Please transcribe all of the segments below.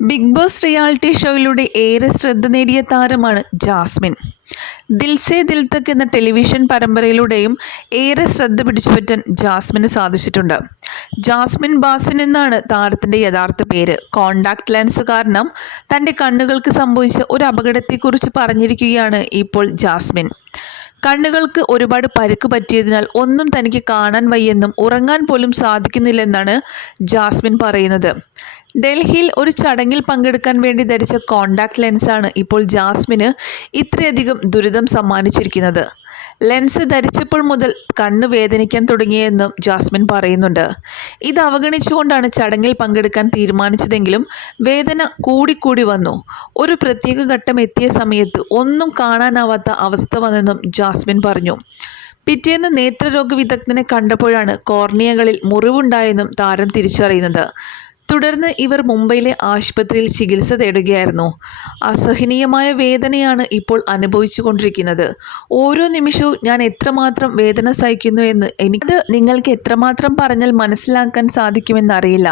Big boss reality ഷോയിലൂടെ ഏറെ ശ്രദ്ധ നേടിയ താരമാണ് ജാസ്മിൻ. ദിൽ സേ ദിൽ തക് എന്ന ടെലിവിഷൻ പരമ്പരയിലൂടെയും ഏറെ ശ്രദ്ധ പിടിച്ചുപറ്റാൻ ജാസ്മിന് സാധിച്ചിട്ടുണ്ട്. ജാസ്മിൻ ബാസിൻ എന്നാണ് താരത്തിൻ്റെ യഥാർത്ഥ പേര്. കോണ്ടാക്ട് ലെൻസ് കാരണം തൻ്റെ കണ്ണുകൾക്ക് സംഭവിച്ച ഒരു അപകടത്തെക്കുറിച്ച് പറഞ്ഞിരിക്കുകയാണ് ഇപ്പോൾ ജാസ്മിൻ. കണ്ണുകൾക്ക് ഒരുപാട് പരുക്ക് പറ്റിയതിനാൽ ഒന്നും തനിക്ക് കാണാൻ വയ്യെന്നും ഉറങ്ങാൻ പോലും സാധിക്കുന്നില്ലെന്നാണ് ജാസ്മിൻ പറയുന്നത്. ഡൽഹിയിൽ ഒരു ചടങ്ങിൽ പങ്കെടുക്കാൻ വേണ്ടി ധരിച്ച കോണ്ടാക്ട് ലെൻസാണ് ഇപ്പോൾ ജാസ്മിന് ഇത്രയധികം ദുരിതം സമ്മാനിച്ചിരിക്കുന്നത്. ലെൻസ് ധരിച്ചപ്പോൾ മുതൽ കണ്ണ് വേദനിക്കാൻ തുടങ്ങിയെന്നും ജാസ്മിൻ പറയുന്നുണ്ട്. ഇത് അവഗണിച്ചുകൊണ്ടാണ് ചടങ്ങിൽ പങ്കെടുക്കാൻ തീരുമാനിച്ചതെങ്കിലും വേദന കൂടിക്കൂടി വന്നു. ഒരു പ്രത്യേക ഘട്ടം എത്തിയ സമയത്ത് ഒന്നും കാണാനാവാത്ത അവസ്ഥ വന്നെന്നും ജാസ്മിൻ പറഞ്ഞു. പിറ്റേന്ന് നേത്രരോഗ വിദഗ്ധനെ കണ്ടപ്പോഴാണ് കോർണിയകളിൽ മുറിവുണ്ടായെന്നും താരം തിരിച്ചറിയുന്നത്. തുടർന്ന് ഇവർ മുംബൈയിലെ ആശുപത്രിയിൽ ചികിത്സ തേടുകയായിരുന്നു. അസഹനീയമായ വേദനയാണ് ഇപ്പോൾ അനുഭവിച്ചു കൊണ്ടിരിക്കുന്നത്. ഓരോ നിമിഷവും ഞാൻ എത്രമാത്രം വേദന സഹിക്കുന്നു എന്ന് എനിക്കത് നിങ്ങൾക്ക് എത്രമാത്രം പറഞ്ഞാൽ മനസ്സിലാക്കാൻ സാധിക്കുമെന്നറിയില്ല.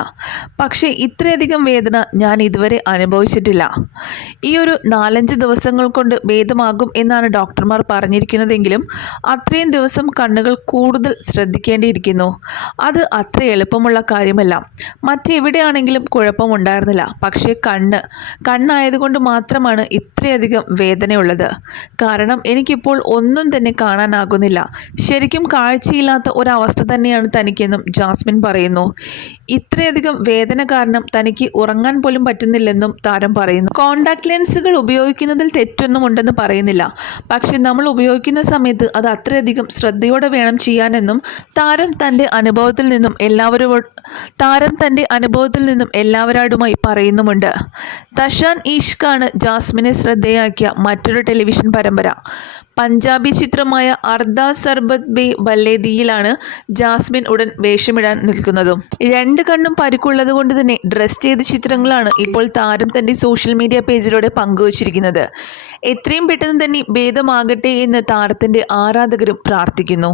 പക്ഷേ ഇത്രയധികം വേദന ഞാൻ ഇതുവരെ അനുഭവിച്ചിട്ടില്ല. ഈ ഒരു 4-5 ദിവസങ്ങൾ കൊണ്ട് ഭേദമാകും എന്നാണ് ഡോക്ടർമാർ പറഞ്ഞിരിക്കുന്നതെങ്കിലും അത്രയും ദിവസം കണ്ണുകൾ കൂടുതൽ ശ്രദ്ധിക്കേണ്ടിയിരിക്കുന്നു. അത് അത്ര എളുപ്പമുള്ള കാര്യമല്ല. മറ്റെവിടെ ആണെങ്കിലും കുഴപ്പമുണ്ടായിരുന്നില്ല. പക്ഷേ കണ്ണായതുകൊണ്ട് മാത്രമാണ് ഇത്രയധികം വേദനയുള്ളത്. കാരണം എനിക്കിപ്പോൾ ഒന്നും തന്നെ കാണാനാകുന്നില്ല. ശരിക്കും കാഴ്ചയില്ലാത്ത ഒരവസ്ഥ തന്നെയാണ് തനിക്കെന്നും ജാസ്മിൻ പറയുന്നു. ഇത്രയധികം വേദന കാരണം തനിക്ക് ഉറങ്ങാൻ പോലും പറ്റുന്നില്ലെന്നും താരം പറയുന്നു. കോണ്ടാക്ട് ലെൻസുകൾ ഉപയോഗിക്കുന്നതിൽ തെറ്റൊന്നും ഉണ്ടെന്ന് പറയുന്നില്ല. പക്ഷെ നമ്മൾ ഉപയോഗിക്കുന്ന സമയത്ത് അത് അത്രയധികം ശ്രദ്ധയോടെ വേണം ചെയ്യാനെന്നും താരം തൻ്റെ അനുഭവത്തിൽ നിന്നും എല്ലാവരോടുമായി പറയുന്നുമുണ്ട്. തഷാൻ ഈഷ്കാണ് ജാസ്മിനെ ശ്രദ്ധേയാക്കിയ മറ്റൊരു ടെലിവിഷൻ പരമ്പര. പഞ്ചാബി ചിത്രമായ അർദാസ് സർബത് ബേ ബല്ലേദിയിലാണ് ജാസ്മിൻ ഉടൻ വേഷമിടാൻ നിൽക്കുന്നതും. 2 കണ്ണും പരിക്കുള്ളത് കൊണ്ട് തന്നെ ഡ്രസ് ചെയ്ത ചിത്രങ്ങളാണ് ഇപ്പോൾ താരം തൻ്റെ സോഷ്യൽ മീഡിയ പേജിലൂടെ പങ്കുവച്ചിരിക്കുന്നത്. എത്രയും പെട്ടെന്ന് തന്നെ ഭേദമാകട്ടെ എന്ന് താരത്തിൻ്റെ ആരാധകരും പ്രാർത്ഥിക്കുന്നു.